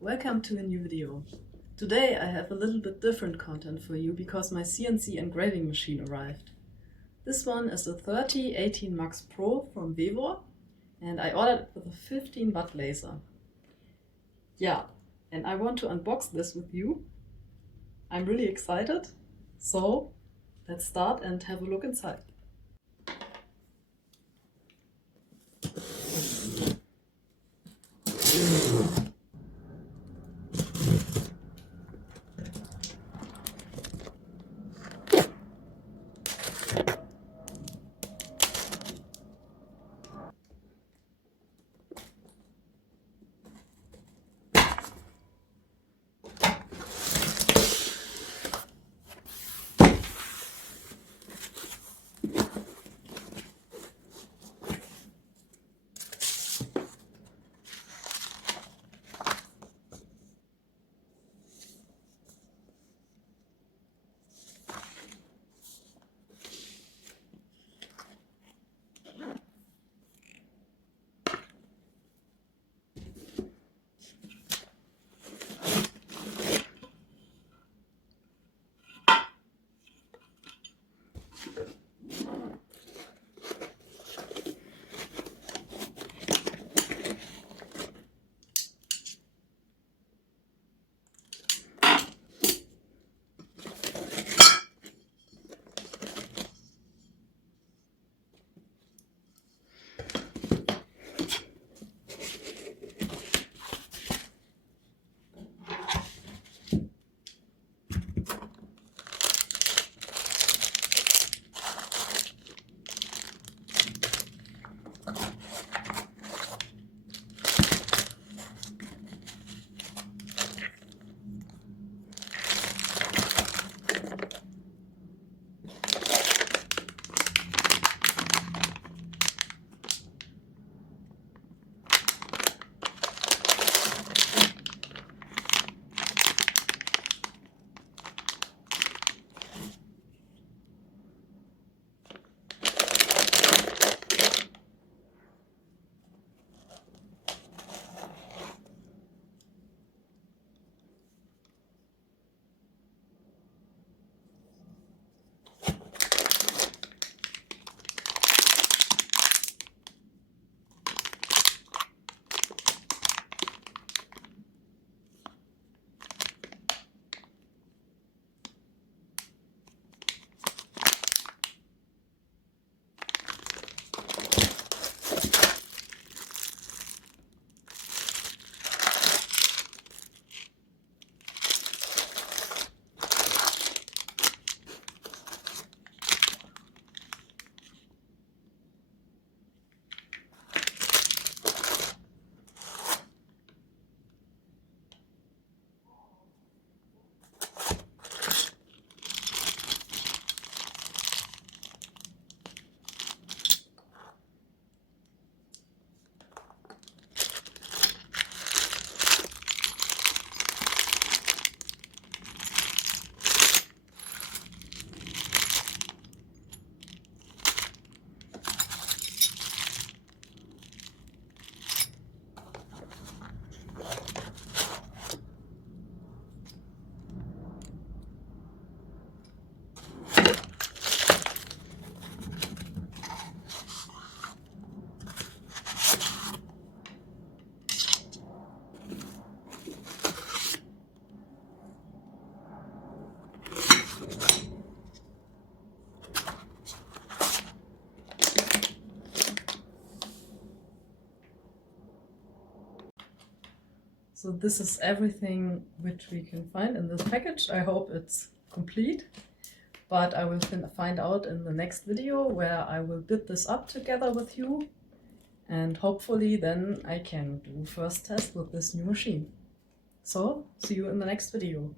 Welcome to a new video. Today I have a little bit different content for you because my CNC engraving machine arrived. This one is the 3018 Max Pro from Vevor and I ordered it with a 15 watt laser. Yeah, and I want to unbox this with you. I'm really excited, so let's start and have a look inside. So this is everything which we can find in this package. I hope it's complete, but I will find out in the next video where I will bid this up together with you, and hopefully then I can do first test with this new machine. So see you in the next video.